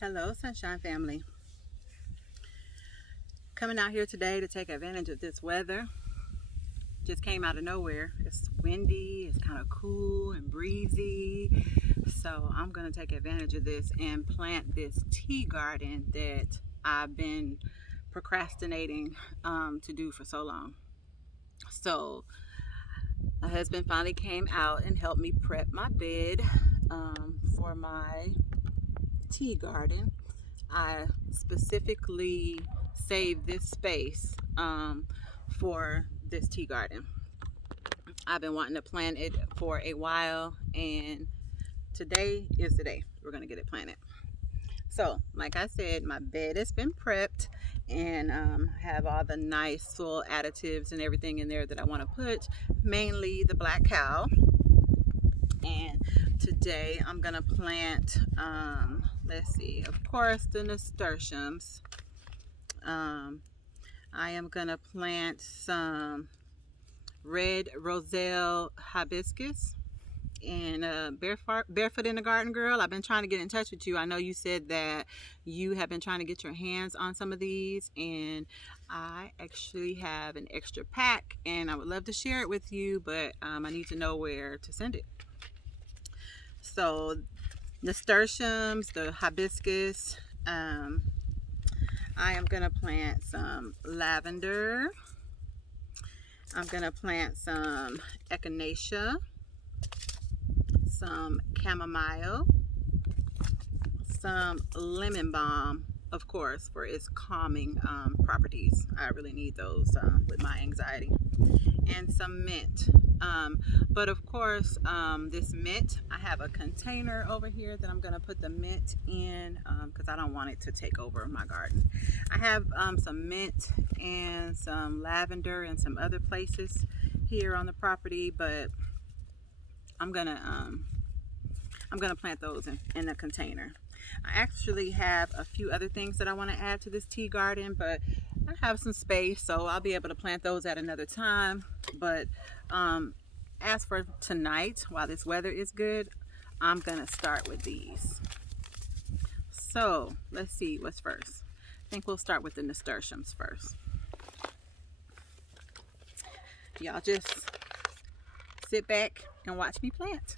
Hello, Sunshine family. Coming out here today to take advantage of this weather. Just came out of nowhere. It's windy, it's kind of cool and breezy. So I'm going to take advantage of this and plant this tea garden that I've been procrastinating to do for so long. So my husband finally came out and helped me prep my bed for my tea garden. I specifically saved this space for this tea garden. I've been wanting to plant it for a while, and today is the day we're going to get it planted. So, like I said, my bed has been prepped and have all the nice soil additives and everything in there that I want to put, mainly the black cow. And today I'm going to plant, let's see, of course, the nasturtiums. I am going to plant some red roselle hibiscus and barefoot in the garden girl. I've been trying to get in touch with you. I know you said that you have been trying to get your hands on some of these, and I actually have an extra pack and I would love to share it with you, but I need to know where to send it. So nasturtiums, the hibiscus, I am gonna plant some lavender. I'm gonna plant some echinacea, some chamomile, some lemon balm, of course, for its calming properties. I really need those with my anxiety, and some mint. But of course, this mint, I have a container over here that I'm going to put the mint in because I don't want it to take over my garden. I have some mint and some lavender and some other places here on the property, but I'm gonna plant those in a container. I actually have a few other things that I want to add to this tea garden, but I have some space, so I'll be able to plant those at another time. But as for tonight, while this weather is good, I'm gonna start with these. So let's see what's first. I think we'll start with the nasturtiums first. Y'all just sit back and watch me plant.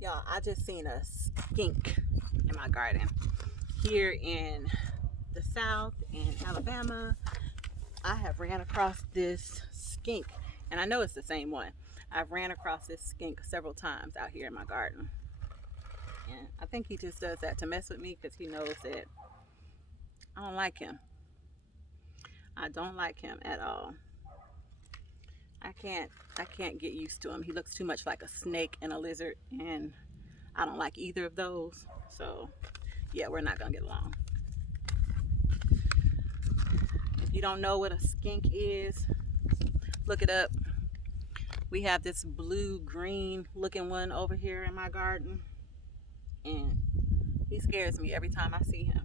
Y'all, I just seen a skink in my garden. Here in the South, in Alabama, I have ran across this skink, and I know it's the same one. I've ran across this skink several times out here in my garden. And I think he just does that to mess with me because he knows that I don't like him. I don't like him at all. I can't get used to him. He looks too much like a snake and a lizard, and I don't like either of those. So yeah, we're not gonna get along. If you don't know what a skink is, look it up. We have this blue-green looking one over here in my garden, and he scares me every time I see him.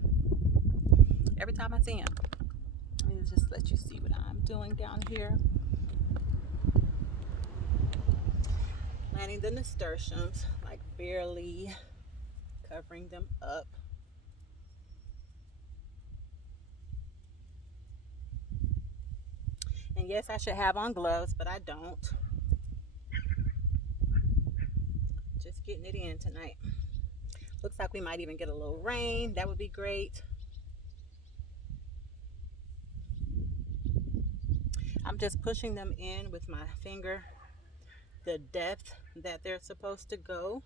Every time I see him. Let me just let you see what I'm doing down here. Planting the nasturtiums, like barely covering them up. And yes, I should have on gloves, but I don't. Just getting it in tonight. Looks like we might even get a little rain. That would be great. I'm just pushing them in with my finger, the depth that they're supposed to go,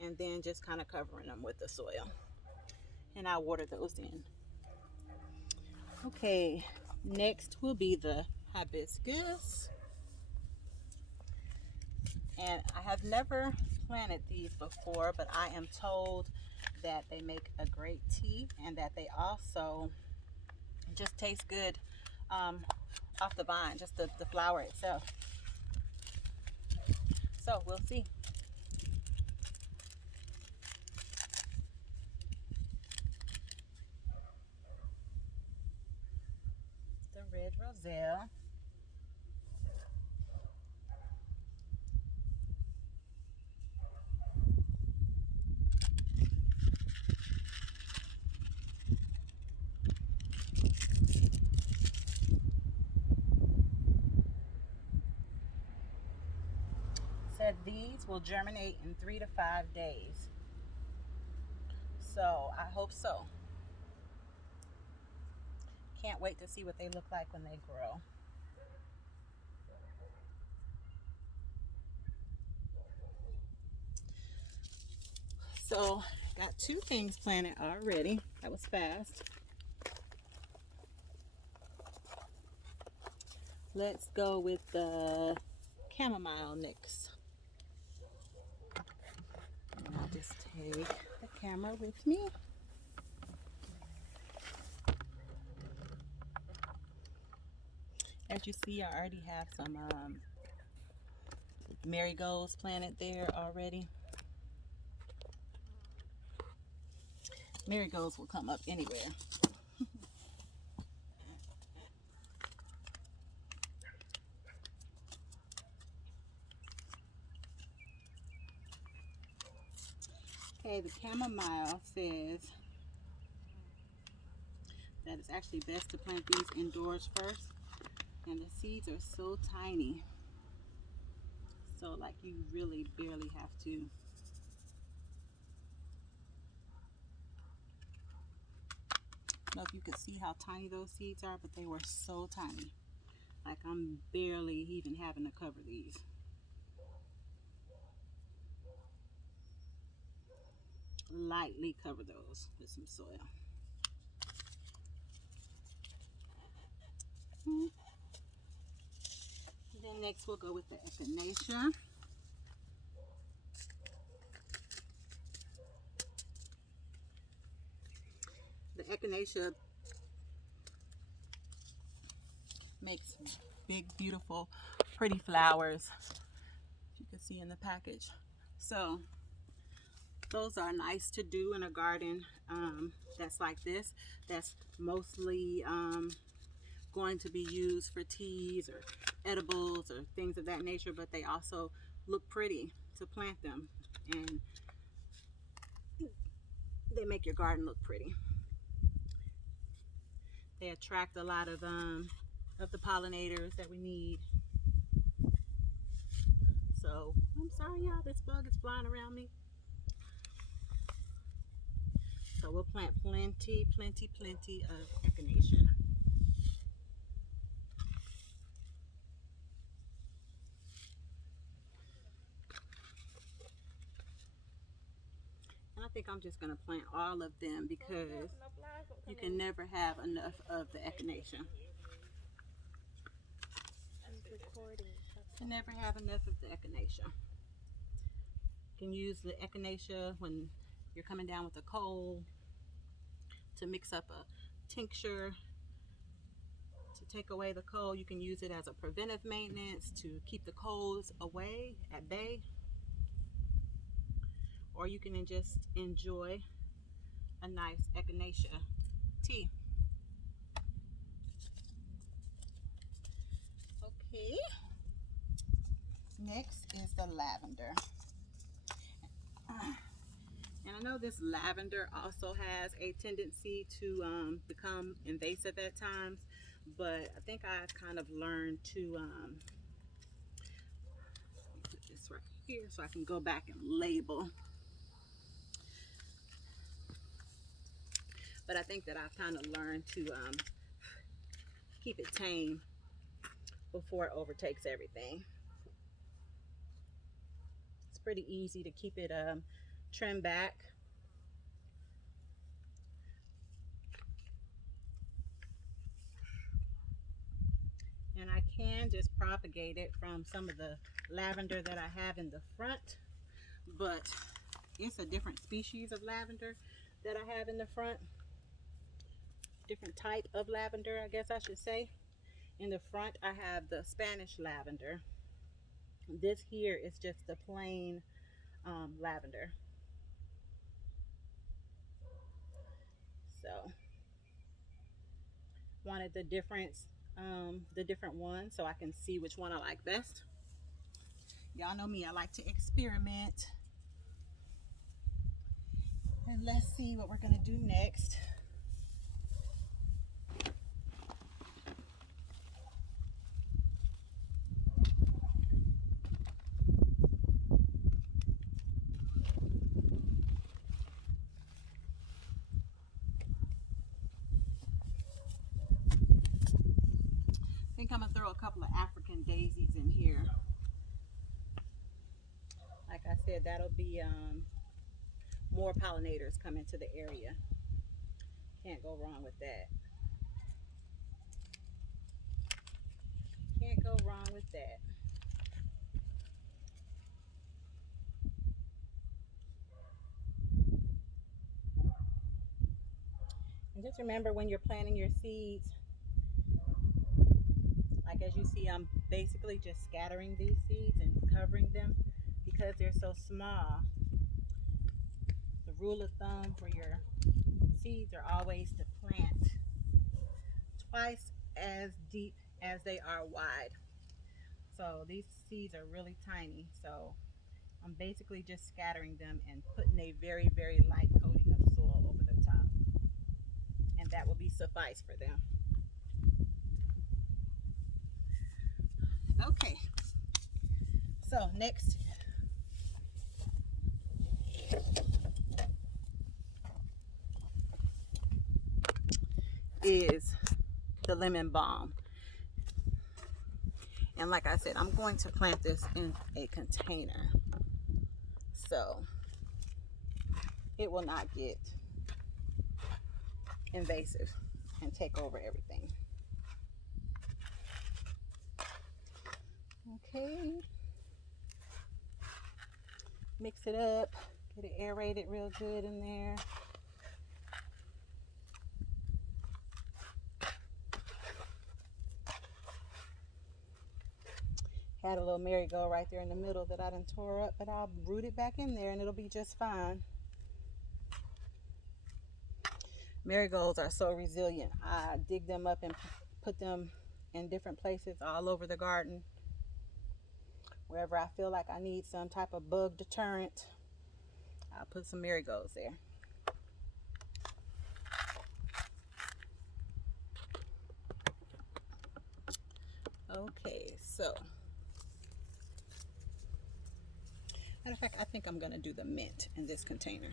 and then just kind of covering them with the soil. And I'll water those in. Okay, next will be the hibiscus. And I have never planted these before, but I am told that they make a great tea and that they also just taste good off the vine, just the flower itself. So we'll see. The red roselle. said these will germinate in 3 to 5 days. So I hope so. Can't wait to see what they look like when they grow. So got 2 things planted already. That was fast. Let's go with the chamomile next. And I'll just take the camera with me. As you see, I already have some marigolds planted there already. Marigolds will come up anywhere. Okay, the chamomile says that it's actually best to plant these indoors first, and the seeds are so tiny, so like you really barely have to. I don't know if you could see how tiny those seeds are, but they were so tiny. Like I'm barely even having to cover these. Lightly cover those with some soil. Then next we'll go with the Echinacea. The Echinacea makes big, beautiful, pretty flowers, you can see in the package. So those are nice to do in a garden that's like this, that's mostly going to be used for teas or edibles or things of that nature, but they also look pretty to plant them, and they make your garden look pretty. They attract a lot of the pollinators that we need. So I'm sorry y'all, this bug is flying around me. So we'll plant plenty of Echinacea. And I think I'm just going to plant all of them because you can never have enough of the Echinacea. You can never have enough of the Echinacea. You can use the Echinacea when you're coming down with a cold to mix up a tincture to take away the cold. You can use it as a preventive maintenance to keep the colds away, at bay. Or you can just enjoy a nice Echinacea tea. Okay. Next is the lavender. And I know this lavender also has a tendency to become invasive at times, but I think I've kind of learned to put this right here so I can go back and label. But I think that I've kind of learned to keep it tame before it overtakes everything. It's pretty easy to keep it trimmed back. And I can just propagate it from some of the lavender that I have in the front, but it's a different species of lavender that I have in the front. Different type of lavender, I guess I should say. In the front I have the Spanish lavender. This here is just the plain lavender. So wanted the different ones so I can see which one I like best. Y'all know me, I like to experiment. And let's see what we're gonna do next. throw a couple of African daisies in here. Like I said, that'll be more pollinators coming to the area. Can't go wrong with that. Can't go wrong with that. And just remember, when you're planting your seeds, like as you see, I'm basically just scattering these seeds and covering them because they're so small. The rule of thumb for your seeds are always to plant twice as deep as they are wide. So these seeds are really tiny. So I'm basically just scattering them and putting a very, very light coating of soil over the top. And that will be suffice for them. Okay. So next is the lemon balm. And like I said, I'm going to plant this in a container, so it will not get invasive and take over everything. Okay, mix it up, get it aerated real good in there. Had a little marigold right there in the middle that I done tore up, but I'll root it back in there and it'll be just fine. Marigolds are so resilient. I dig them up and put them in different places all over the garden. Wherever I feel like I need some type of bug deterrent, I'll put some marigolds there. Okay, so matter of fact, I think I'm gonna do the mint in this container.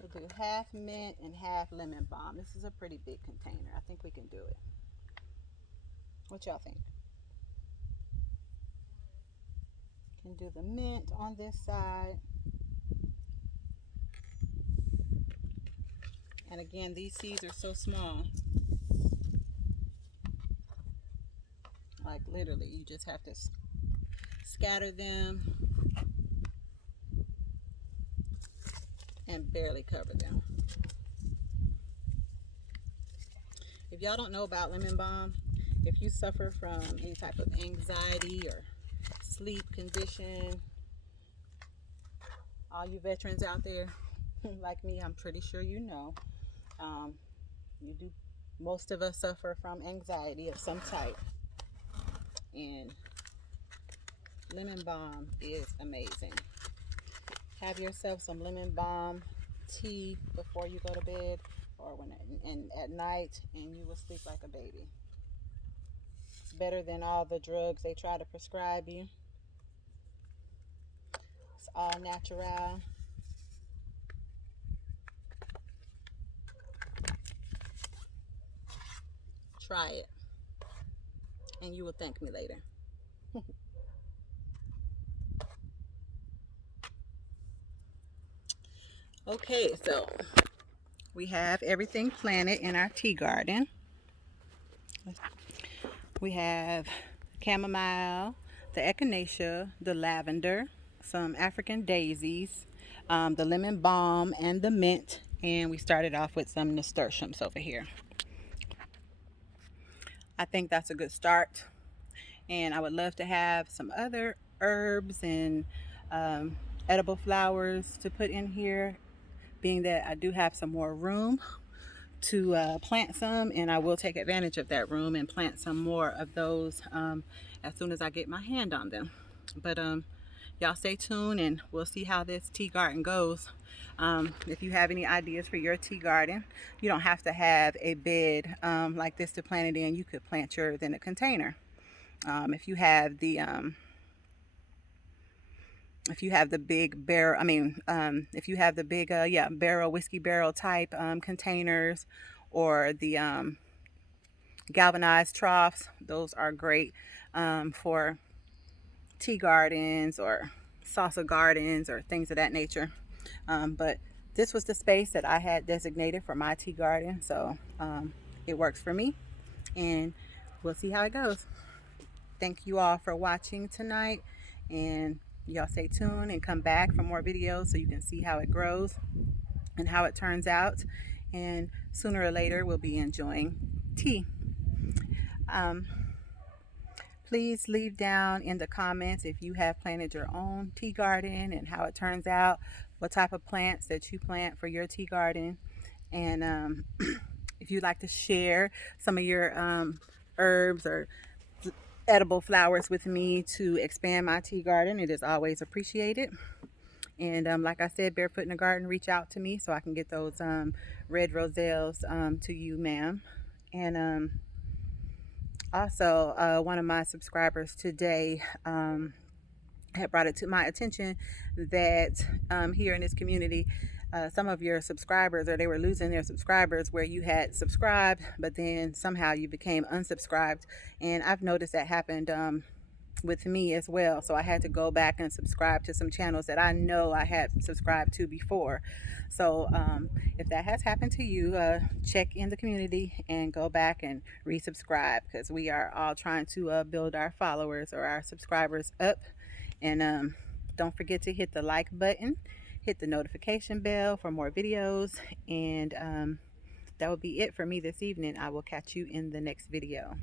We'll do half mint and half lemon balm. This is a pretty big container. I think we can do it. What y'all think? Can do the mint on this side. And again, these seeds are so small. Like literally, you just have to scatter them and barely cover them. If y'all don't know about lemon balm, if you suffer from any type of anxiety or sleep condition, all you veterans out there like me, I'm pretty sure you know, most of us suffer from anxiety of some type, and lemon balm is amazing. Have yourself some lemon balm tea before you go to bed, or at night, and you will sleep like a baby. It's better than all the drugs they try to prescribe you. It's all natural. Try it, and you will thank me later. Okay, so we have everything planted in our tea garden. We have chamomile, the echinacea, the lavender, some African daisies, the lemon balm, and the mint. And we started off with some nasturtiums over here. I think that's a good start. And I would love to have some other herbs and edible flowers to put in here, being that I do have some more room to plant some, and I will take advantage of that room and plant some more of those as soon as I get my hand on them. But y'all stay tuned and we'll see how this tea garden goes. If you have any ideas for your tea garden, you don't have to have a bed like this to plant it in. You could plant yours in a container. If you have the big barrel, if you have the big barrel, whiskey barrel type containers, or the galvanized troughs, those are great for tea gardens or salsa gardens or things of that nature. But this was the space that I had designated for my tea garden, so it works for me, and we'll see how it goes. Thank you all for watching tonight, and y'all stay tuned and come back for more videos so you can see how it grows and how it turns out. And sooner or later we'll be enjoying tea. Please leave down in the comments if you have planted your own tea garden and how it turns out, what type of plants that you plant for your tea garden, and if you'd like to share some of your herbs or edible flowers with me to expand my tea garden, it is always appreciated. And like I said, Barefoot in the Garden, reach out to me so I can get those red roselles to you, ma'am. And also, one of my subscribers today had brought it to my attention that here in this community, some of your subscribers, or they were losing their subscribers, where you had subscribed but then somehow you became unsubscribed. And I've noticed that happened with me as well, so I had to go back and subscribe to some channels that I know I had subscribed to before. So if that has happened to you, check in the community and go back and resubscribe, because we are all trying to build our followers or our subscribers up. And don't forget to hit the like button, hit the notification bell for more videos, and that will be it for me this evening. I will catch you in the next video.